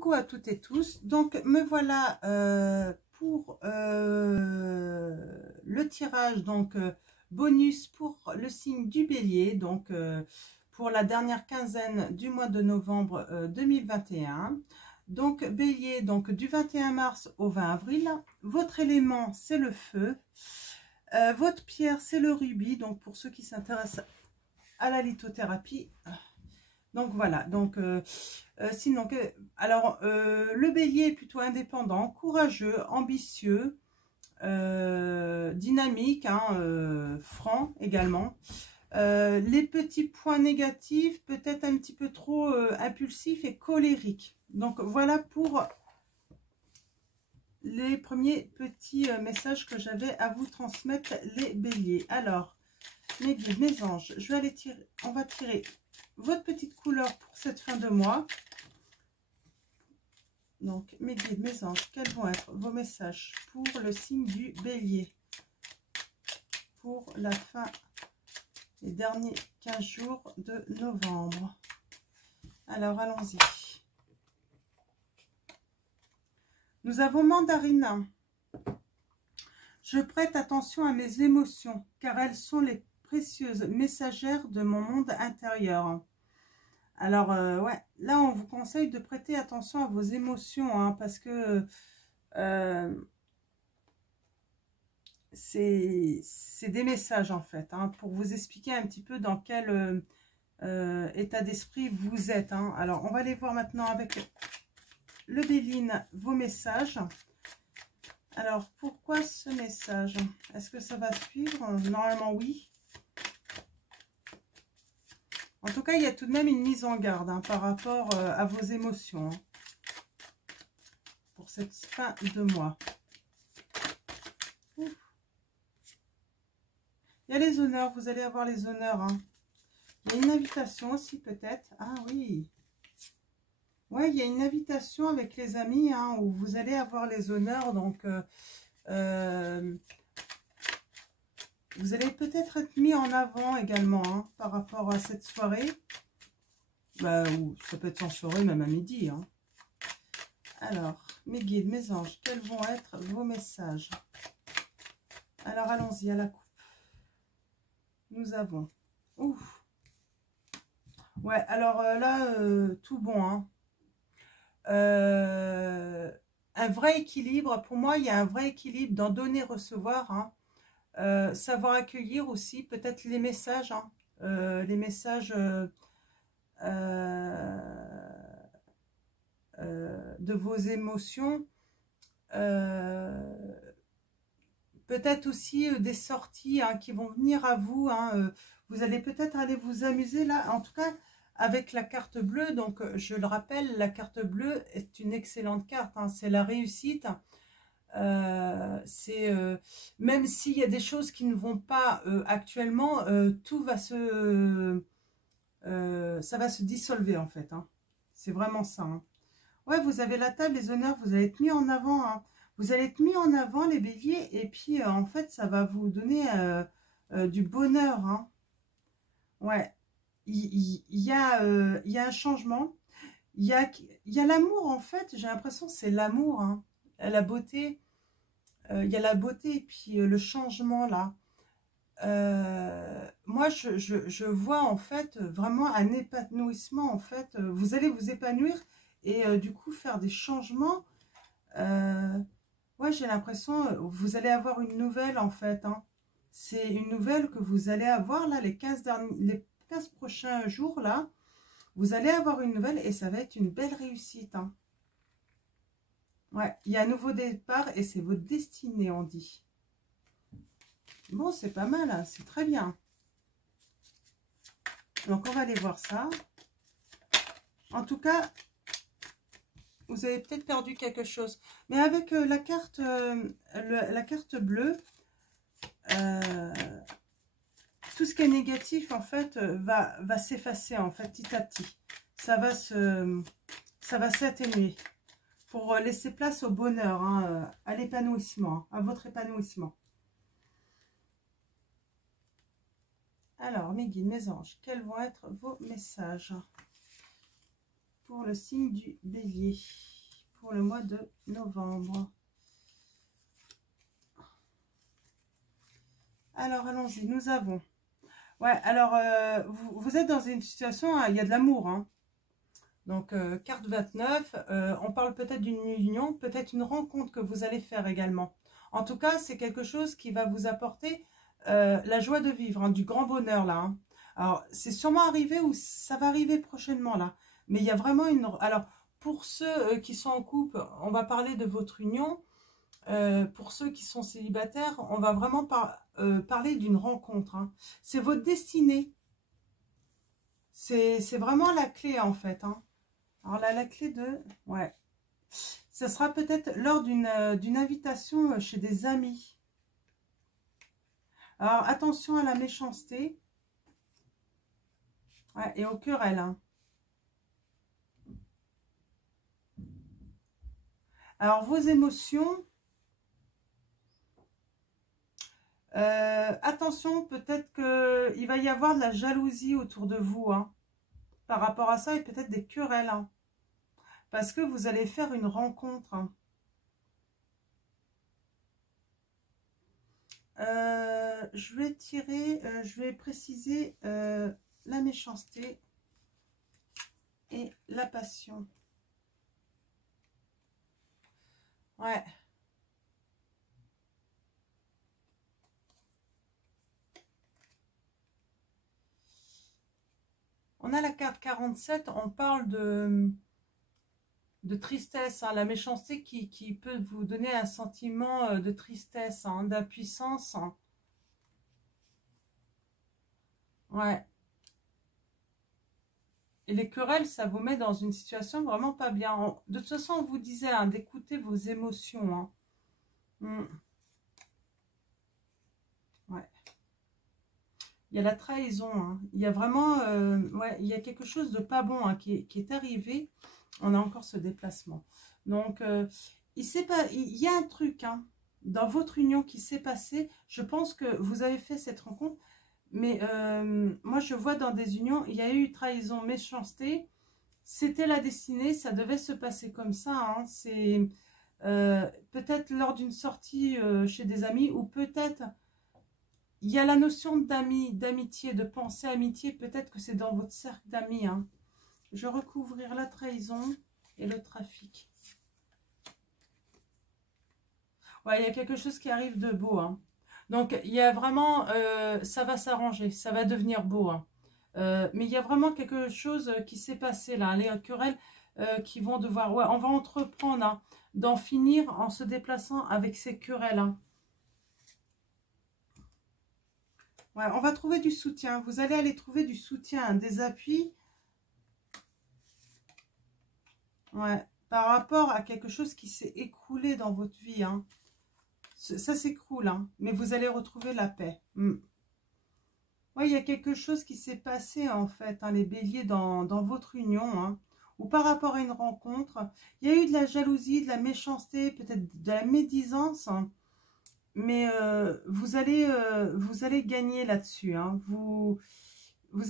Coucou à toutes et tous. Donc me voilà pour le tirage bonus pour le signe du Bélier, pour la dernière quinzaine du mois de novembre 2021. Donc Bélier, donc du 21 mars au 20 avril. Votre élément c'est le feu. Votre pierre c'est le rubis. Donc pour ceux qui s'intéressent à la lithothérapie. Donc voilà, sinon, le bélier est plutôt indépendant, courageux, ambitieux, dynamique, franc également. Les petits points négatifs, peut-être un petit peu trop impulsif et colérique. Donc voilà pour les premiers petits messages que j'avais à vous transmettre, les béliers. Alors, mes guides, mes anges, je vais aller tirer, on va tirer votre petite couleur pour cette fin de mois. Donc, mes guides, mes anges, quels vont être vos messages pour le signe du Bélier pour la fin des derniers 15 jours de novembre? Alors, allons-y. Nous avons Mandarine. Je prête attention à mes émotions, car elles sont les précieuses messagères de mon monde intérieur. Alors, ouais, là, on vous conseille de prêter attention à vos émotions, parce que c'est des messages, en fait, pour vous expliquer un petit peu dans quel état d'esprit vous êtes. Alors, on va aller voir maintenant avec le Béline vos messages. Alors, pourquoi ce message? Est-ce que ça va suivre? Normalement, oui. En tout cas, il y a tout de même une mise en garde par rapport à vos émotions pour cette fin de mois. Ouf. Il y a les honneurs, vous allez avoir les honneurs. Il y a une invitation aussi peut-être. Ah oui. Ouais, il y a une invitation avec les amis où vous allez avoir les honneurs. Donc, vous allez peut-être être mis en avant également par rapport à cette soirée. Ou ça peut être en soirée, même à midi. Alors, mes guides, mes anges, quels vont être vos messages? Alors, allons-y à la coupe. Nous avons... Ouf. Ouais, alors là, tout bon. Un vrai équilibre. Pour moi, il y a un vrai équilibre dans donner-recevoir. Savoir accueillir aussi peut-être les messages. Les messages... de vos émotions, peut-être aussi des sorties qui vont venir à vous. Vous allez peut-être aller vous amuser là, en tout cas avec la carte bleue. Donc je le rappelle, la carte bleue est une excellente carte, c'est la réussite. Même s'il y a des choses qui ne vont pas actuellement, tout va ça va se dissolver en fait. C'est vraiment ça. Ouais, vous avez la table, les honneurs, vous allez être mis en avant. Vous allez être mis en avant, les béliers, et puis en fait, ça va vous donner du bonheur. Ouais, il y a un changement. Il y a l'amour, en fait. J'ai l'impression que c'est l'amour. La beauté. Il y a la beauté et puis le changement, là. Moi, je vois, en fait, vraiment un épanouissement, en fait. Vous allez vous épanouir et du coup faire des changements. Ouais, j'ai l'impression vous allez avoir une nouvelle en fait. C'est une nouvelle que vous allez avoir là les 15 prochains jours là. Vous allez avoir une nouvelle et ça va être une belle réussite. Ouais, il y a un nouveau départ et c'est votre destinée, on dit. Bon, c'est pas mal, c'est très bien. Donc on va aller voir ça. En tout cas, vous avez peut-être perdu quelque chose. Mais avec la carte bleue, tout ce qui est négatif, en fait, va s'effacer, en fait, petit à petit. Ça va s'atténuer pour laisser place au bonheur, à l'épanouissement, à votre épanouissement. Alors, mes guides, mes anges, quels vont être vos messages pour le signe du Bélier, pour le mois de novembre. Alors, allons-y, nous avons... Ouais, alors, vous êtes dans une situation, hein, il y a de l'amour, hein. Donc, carte 29, on parle peut-être d'une union, peut-être une rencontre que vous allez faire également. En tout cas, c'est quelque chose qui va vous apporter la joie de vivre, hein, du grand bonheur, là. Hein. Alors, c'est sûrement arrivé ou ça va arriver prochainement, là. Mais il y a vraiment une... Alors, pour ceux qui sont en couple, on va parler de votre union. Pour ceux qui sont célibataires, on va vraiment parler d'une rencontre. Hein. C'est votre destinée. C'est vraiment la clé, en fait. Hein. Alors là, la clé de... Ouais. Ça sera peut-être lors d'une invitation chez des amis. Alors, attention à la méchanceté. Ouais, et aux querelles. Hein. Alors, vos émotions... attention, peut-être qu'il va y avoir de la jalousie autour de vous. Hein, par rapport à ça, et peut-être des querelles. Hein, parce que vous allez faire une rencontre. Hein. Je vais tirer, je vais préciser la méchanceté et la passion. Ouais. On a la carte 47, on parle de tristesse, hein, la méchanceté qui peut vous donner un sentiment de tristesse, hein, d'impuissance. Hein. Ouais. Et les querelles, ça vous met dans une situation vraiment pas bien. De toute façon, on vous disait hein, d'écouter vos émotions. Hein. Ouais. Il y a la trahison. Hein. Il y a vraiment... ouais, il y a quelque chose de pas bon hein, qui est arrivé. On a encore ce déplacement. Donc, il y a un truc hein, dans votre union qui s'est passé. Je pense que vous avez fait cette rencontre. Mais moi, je vois dans des unions, il y a eu trahison, méchanceté. C'était la destinée, ça devait se passer comme ça. Hein. C'est peut-être lors d'une sortie chez des amis ou peut-être il y a la notion d'amis, d'amitié, de pensée amitié. Peut-être que c'est dans votre cercle d'amis. Hein. Je vais recouvrir la trahison et le trafic. Ouais, il y a quelque chose qui arrive de beau. Hein. Donc, il y a vraiment, ça va s'arranger, ça va devenir beau. Hein. Mais il y a vraiment quelque chose qui s'est passé là. Les querelles qui vont devoir... Ouais, on va entreprendre hein, d'en finir en se déplaçant avec ces querelles. Hein. Ouais, on va trouver du soutien. Vous allez aller trouver du soutien, des appuis. Ouais, par rapport à quelque chose qui s'est écroulé dans votre vie. Hein. Ça s'écroule, hein, mais vous allez retrouver la paix. Oui, il y a quelque chose qui s'est passé, en fait, hein, les béliers, dans votre union, hein, ou par rapport à une rencontre. Il y a eu de la jalousie, de la méchanceté, peut-être de la médisance, hein, mais vous allez gagner là-dessus. Hein, vous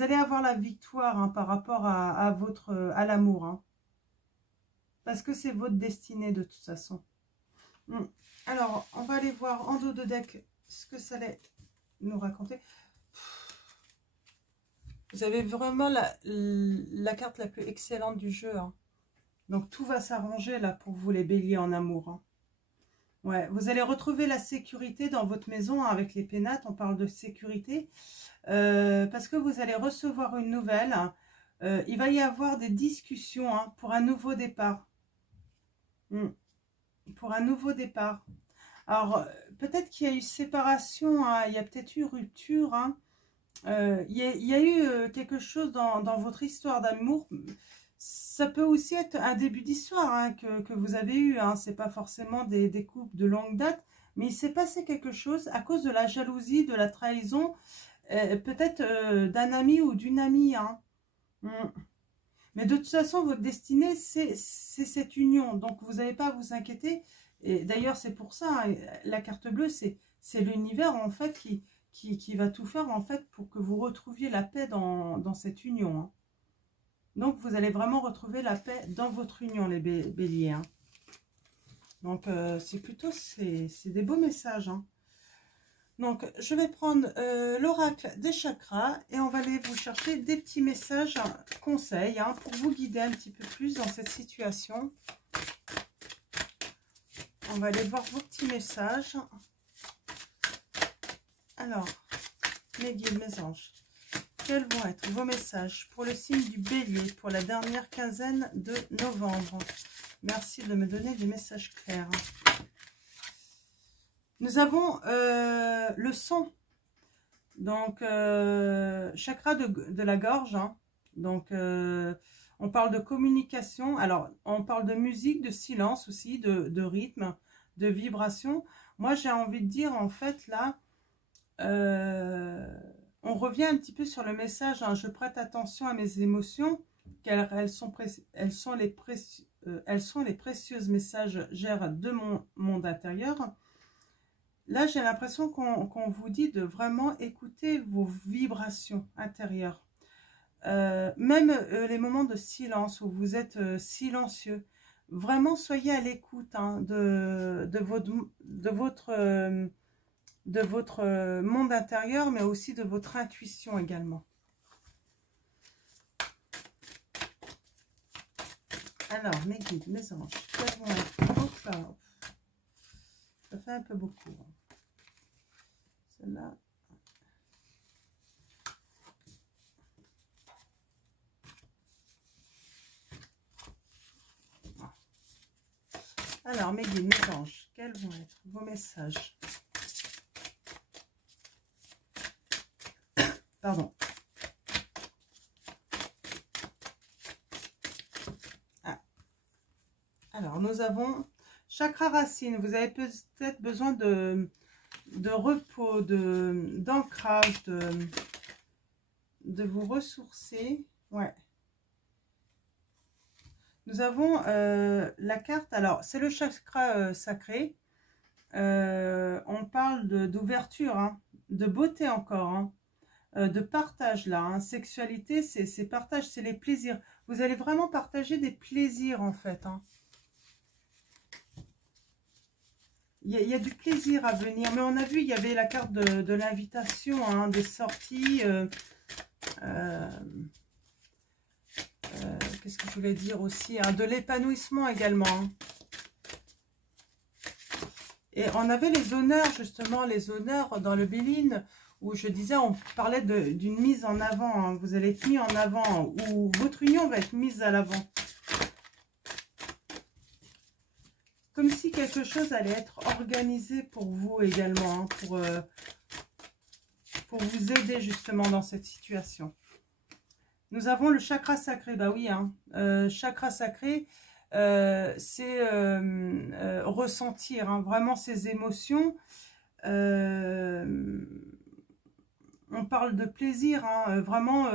allez avoir la victoire hein, par rapport à l'amour. Hein, parce que c'est votre destinée, de toute façon. Alors, on va aller voir en dos de deck ce que ça allait nous raconter. Vous avez vraiment la carte la plus excellente du jeu. Hein. Donc, tout va s'arranger là pour vous les béliers en amour. Hein. Ouais, vous allez retrouver la sécurité dans votre maison hein, avec les pénates. On parle de sécurité. Parce que vous allez recevoir une nouvelle. Hein. Il va y avoir des discussions hein, pour un nouveau départ. Pour un nouveau départ. Alors, peut-être qu'il y a eu séparation, hein, il y a peut-être eu rupture. Hein. Il y a eu quelque chose dans votre histoire d'amour. Ça peut aussi être un début d'histoire hein, que vous avez eu. Hein. Ce n'est pas forcément des couples de longue date. Mais il s'est passé quelque chose à cause de la jalousie, de la trahison. Peut-être d'un ami ou d'une amie. Hein. Mais de toute façon, votre destinée, c'est cette union. Donc, vous n'avez pas à vous inquiéter. Et d'ailleurs, c'est pour ça, hein, la carte bleue, c'est l'univers, en fait, qui va tout faire, en fait, pour que vous retrouviez la paix dans cette union. Hein. Donc, vous allez vraiment retrouver la paix dans votre union, les béliers. Hein. Donc, c'est plutôt, c'est des beaux messages. Hein. Donc, je vais prendre l'oracle des chakras et on va aller vous chercher des petits messages, conseils, hein, pour vous guider un petit peu plus dans cette situation. On va aller voir vos petits messages. Alors, mes guides, mes anges, quels vont être vos messages pour le signe du bélier pour la dernière quinzaine de novembre? Merci de me donner des messages clairs. Nous avons le son, donc chakra de la gorge. Hein. Donc, on parle de communication. Alors, on parle de musique, de silence aussi, de rythme, de vibration. Moi, j'ai envie de dire, en fait, là, on revient un petit peu sur le message. Hein. Je prête attention à mes émotions, car elles sont les précieuses messagères de mon monde intérieur. Là, j'ai l'impression qu'on vous dit de vraiment écouter vos vibrations intérieures. Même les moments de silence où vous êtes silencieux. Vraiment, soyez à l'écoute hein, de votre monde intérieur, mais aussi de votre intuition également. Alors, mes guides, mes anges, quels vont être... Ça fait un peu beaucoup. Hein. Celle-là. Alors, mes guides, mes anges, quels vont être vos messages? Pardon. Ah. Alors, nous avons chakra racine. Vous avez peut-être besoin de repos, d'ancrage, de vous ressourcer. Ouais. Nous avons la carte, alors c'est le chakra sacré. On parle d'ouverture, hein, de beauté encore, hein, de partage là. Hein. Sexualité, c'est partage, c'est les plaisirs. Vous allez vraiment partager des plaisirs en fait. Hein. Il y a du plaisir à venir, mais on a vu, il y avait la carte de l'invitation, hein, des sorties. Qu'est-ce que je voulais dire aussi hein, de l'épanouissement également. Hein. Et on avait les honneurs, justement, les honneurs dans le Béline, où je disais, on parlait d'une mise en avant. Hein. Vous allez être mis en avant, ou votre union va être mise à l'avant. Comme si quelque chose allait être organisé pour vous également, hein, pour vous aider justement dans cette situation. Nous avons le chakra sacré, bah oui, hein, chakra sacré, c'est ressentir hein, vraiment ses émotions. On parle de plaisir, hein, vraiment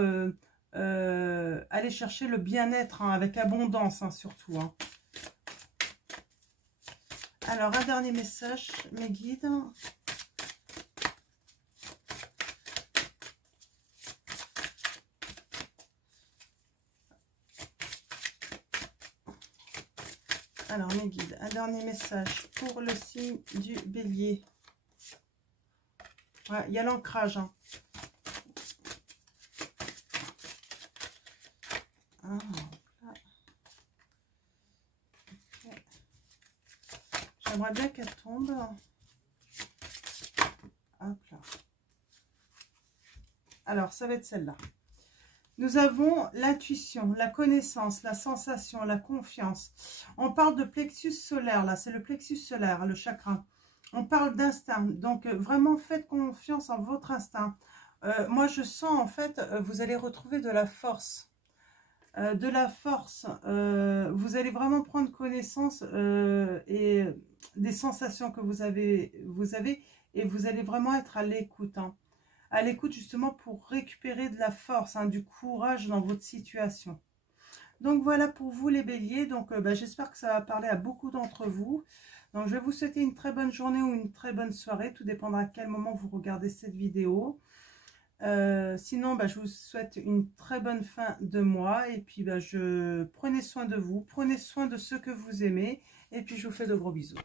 aller chercher le bien-être hein, avec abondance hein, surtout. Hein. Alors, un dernier message, mes guides. Alors, mes guides, un dernier message pour le signe du bélier. Ouais, il y a l'ancrage. Hein. Ah, okay. J'aimerais bien qu'elle tombe. Hop là. Alors, ça va être celle-là. Nous avons l'intuition, la connaissance, la sensation, la confiance. On parle de plexus solaire, là, c'est le plexus solaire, le chakra. On parle d'instinct, donc vraiment faites confiance en votre instinct. Moi, je sens, en fait, vous allez retrouver de la force. De la force. Vous allez vraiment prendre connaissance et des sensations que vous avez et vous allez vraiment être à l'écoute. Hein. À l'écoute justement pour récupérer de la force, hein, du courage dans votre situation. Donc voilà pour vous les béliers, donc j'espère que ça va parler à beaucoup d'entre vous. Donc je vais vous souhaiter une très bonne journée ou une très bonne soirée, tout dépendra à quel moment vous regardez cette vidéo. Sinon, je vous souhaite une très bonne fin de mois. Et puis, prenez soin de vous, prenez soin de ceux que vous aimez. Et puis, je vous fais de gros bisous.